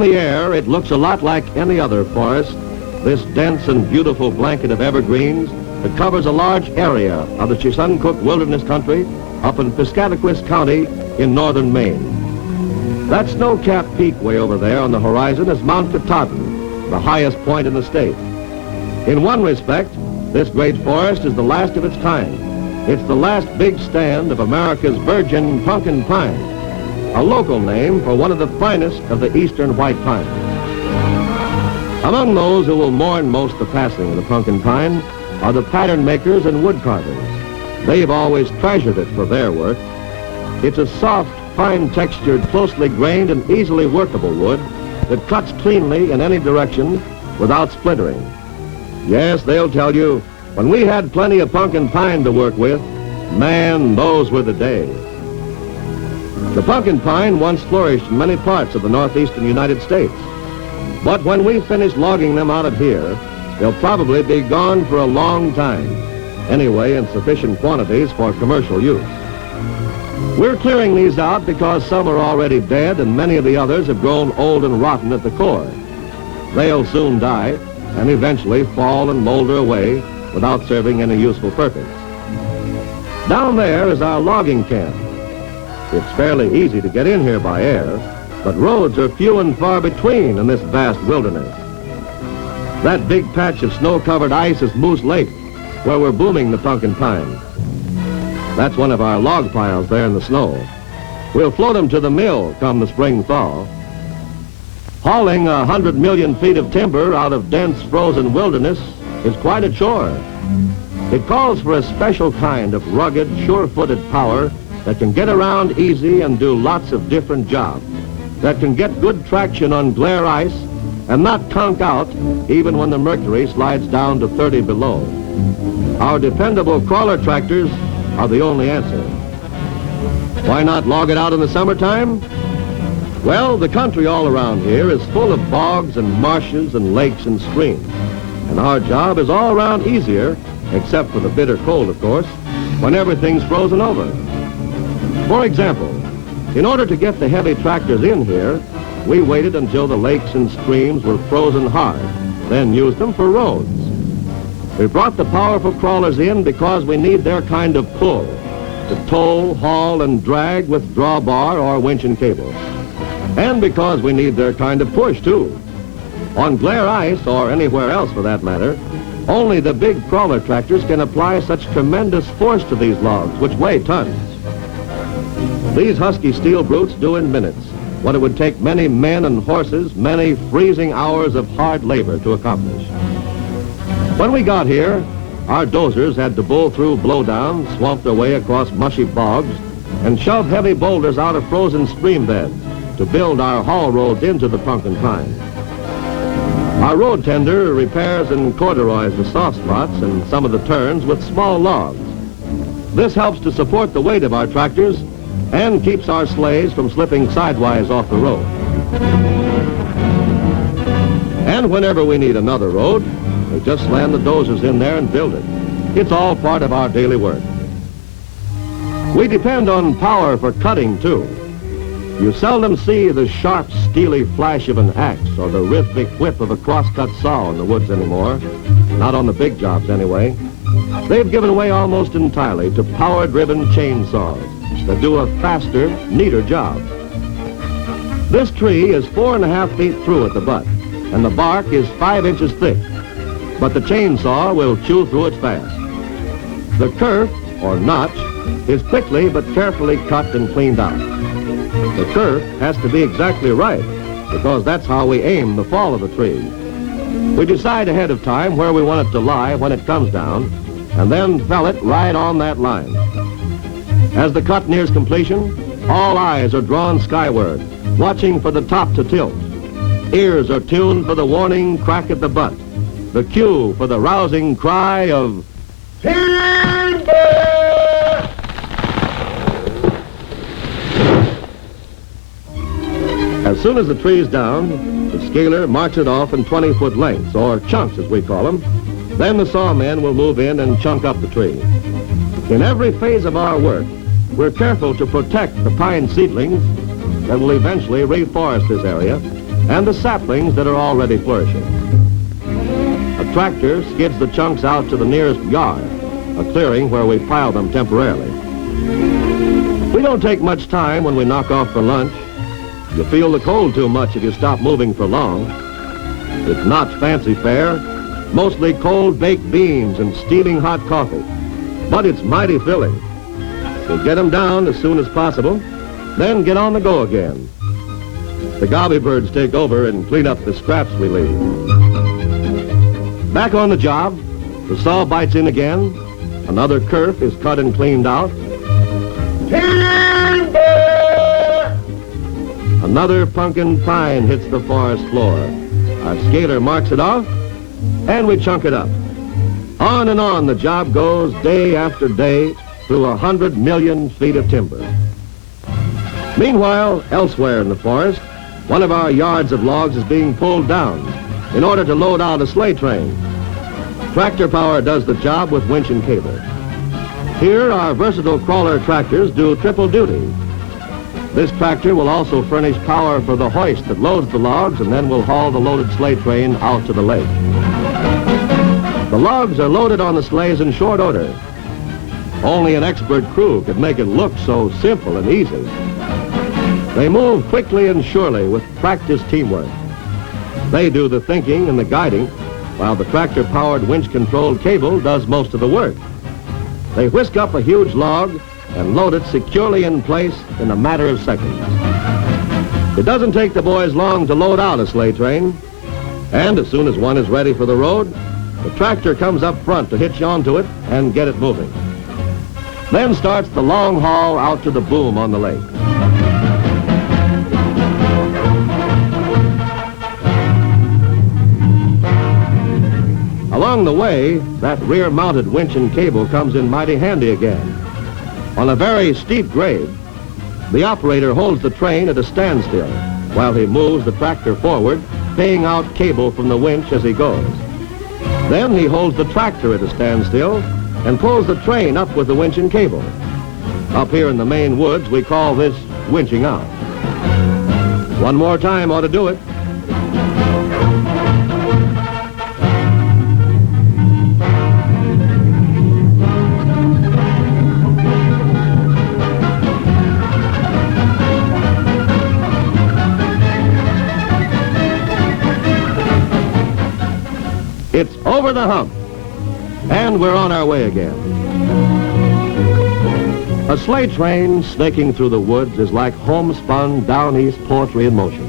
From the air, it looks a lot like any other forest, this dense and beautiful blanket of evergreens that covers a large area of the Chisuncook Wilderness Country up in Piscataquis County in northern Maine. That snow-capped peak way over there on the horizon is Mount Katahdin, the highest point in the state. In one respect, this great forest is the last of its kind. It's the last big stand of America's virgin Punkin pine, a local name for one of the finest of the eastern white pines. Among those who will mourn most the passing of the Punkin pine are the pattern makers and wood carvers. They've always treasured it for their work. It's a soft, fine-textured, closely grained, and easily workable wood that cuts cleanly in any direction without splintering. Yes, they'll tell you, when we had plenty of Punkin pine to work with, man, those were the days. The Punkin pine once flourished in many parts of the northeastern United States. But when we finish logging them out of here, they'll probably be gone for a long time. Anyway, in sufficient quantities for commercial use. We're clearing these out because some are already dead and many of the others have grown old and rotten at the core. They'll soon die and eventually fall and molder away without serving any useful purpose. Down there is our logging camp. It's fairly easy to get in here by air, but roads are few and far between in this vast wilderness. That big patch of snow-covered ice is Moose Lake, where we're booming the Punkin pine. That's one of our log piles there in the snow. We'll float them to the mill come the spring thaw. Hauling 100 million feet of timber out of dense frozen wilderness is quite a chore. It calls for a special kind of rugged, sure-footed power that can get around easy and do lots of different jobs, that can get good traction on glare ice and not conk out even when the mercury slides down to 30 below. Our dependable crawler tractors are the only answer. Why not log it out in the summertime? Well, the country all around here is full of bogs and marshes and lakes and streams. And our job is all around easier, except for the bitter cold, of course, when everything's frozen over. For example, in order to get the heavy tractors in here, we waited until the lakes and streams were frozen hard, then used them for roads. We brought the powerful crawlers in because we need their kind of pull, to tow, haul, and drag with drawbar or winch and cable. And because we need their kind of push, too. On glare ice, or anywhere else for that matter, only the big crawler tractors can apply such tremendous force to these logs, which weigh tons. These husky steel brutes do in minutes what it would take many men and horses, many freezing hours of hard labor to accomplish. When we got here, our dozers had to bull through blowdowns, swamp their way across mushy bogs, and shove heavy boulders out of frozen stream beds to build our haul roads into the Punkin pine. Our road tender repairs and corduroys the soft spots and some of the turns with small logs. This helps to support the weight of our tractors and keeps our sleighs from slipping sidewise off the road. And whenever we need another road, we just slam the dozers in there and build it. It's all part of our daily work. We depend on power for cutting, too. You seldom see the sharp, steely flash of an axe or the rhythmic whip of a cross-cut saw in the woods anymore. Not on the big jobs, anyway. They've given way almost entirely to power-driven chainsaws that do a faster, neater job. This tree is 4.5 feet through at the butt, and the bark is 5 inches thick, but the chainsaw will chew through it fast. The kerf, or notch, is quickly but carefully cut and cleaned out. The kerf has to be exactly right, because that's how we aim the fall of the tree. We decide ahead of time where we want it to lie when it comes down, and then fell it right on that line. As the cut nears completion, all eyes are drawn skyward, watching for the top to tilt. Ears are tuned for the warning crack at the butt, the cue for the rousing cry of timber! As soon as the tree's down, the scaler marks it off in 20-foot lengths, or chunks as we call them. Then the sawmen will move in and chunk up the tree. In every phase of our work, we're careful to protect the pine seedlings that will eventually reforest this area and the saplings that are already flourishing. A tractor skids the chunks out to the nearest yard, a clearing where we pile them temporarily. We don't take much time when we knock off for lunch. You feel the cold too much if you stop moving for long. It's not fancy fare, mostly cold baked beans and steaming hot coffee, but it's mighty filling. So get them down as soon as possible, then get on the go again. The gobby birds take over and clean up the scraps we leave. Back on the job, the saw bites in again, another kerf is cut and cleaned out. Another pumpkin pine hits the forest floor. Our scaler marks it off, and we chunk it up. On and on the job goes day after day through 100 million feet of timber. Meanwhile, elsewhere in the forest, one of our yards of logs is being pulled down in order to load out a sleigh train. Tractor power does the job with winch and cable. Here, our versatile crawler tractors do triple duty. This tractor will also furnish power for the hoist that loads the logs and then will haul the loaded sleigh train out to the lake. The logs are loaded on the sleighs in short order. Only an expert crew could make it look so simple and easy. They move quickly and surely with practiced teamwork. They do the thinking and the guiding, while the tractor-powered winch-controlled cable does most of the work. They whisk up a huge log and load it securely in place in a matter of seconds. It doesn't take the boys long to load out a sleigh train, and as soon as one is ready for the road, the tractor comes up front to hitch onto it and get it moving. Then starts the long haul out to the boom on the lake. Along the way, that rear-mounted winch and cable comes in mighty handy again. On a very steep grade, the operator holds the train at a standstill while he moves the tractor forward, paying out cable from the winch as he goes. Then he holds the tractor at a standstill and pulls the train up with the winch and cable. Up here in the Maine woods, we call this winching out. One more time ought to do it. It's over the hump, and we're on our way again. A sleigh train snaking through the woods is like homespun down-east poetry in motion.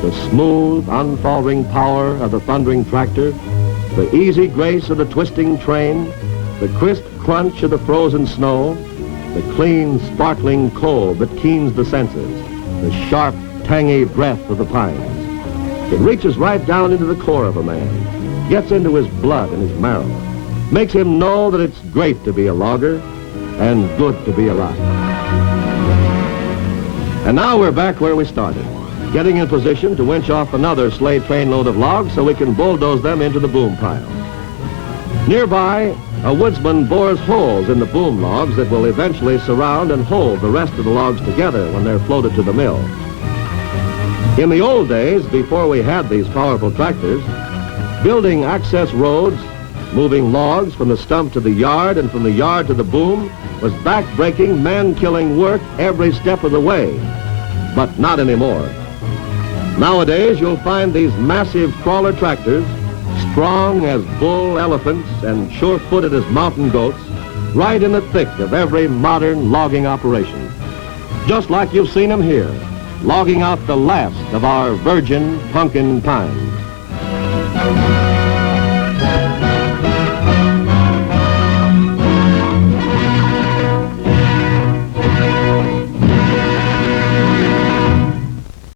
The smooth, unfaltering power of the thundering tractor, the easy grace of the twisting train, the crisp crunch of the frozen snow, the clean, sparkling cold that keens the senses, the sharp, tangy breath of the pines. It reaches right down into the core of a man, gets into his blood and his marrow, makes him know that it's great to be a logger and good to be alive. And now we're back where we started, getting in position to winch off another sleigh train load of logs so we can bulldoze them into the boom pile. Nearby, a woodsman bores holes in the boom logs that will eventually surround and hold the rest of the logs together when they're floated to the mill. In the old days, before we had these powerful tractors, building access roads, moving logs from the stump to the yard and from the yard to the boom was back-breaking, man-killing work every step of the way. But not anymore. Nowadays, you'll find these massive crawler tractors, strong as bull elephants and sure-footed as mountain goats, right in the thick of every modern logging operation. Just like you've seen them here, logging out the last of our virgin pumpkin pines.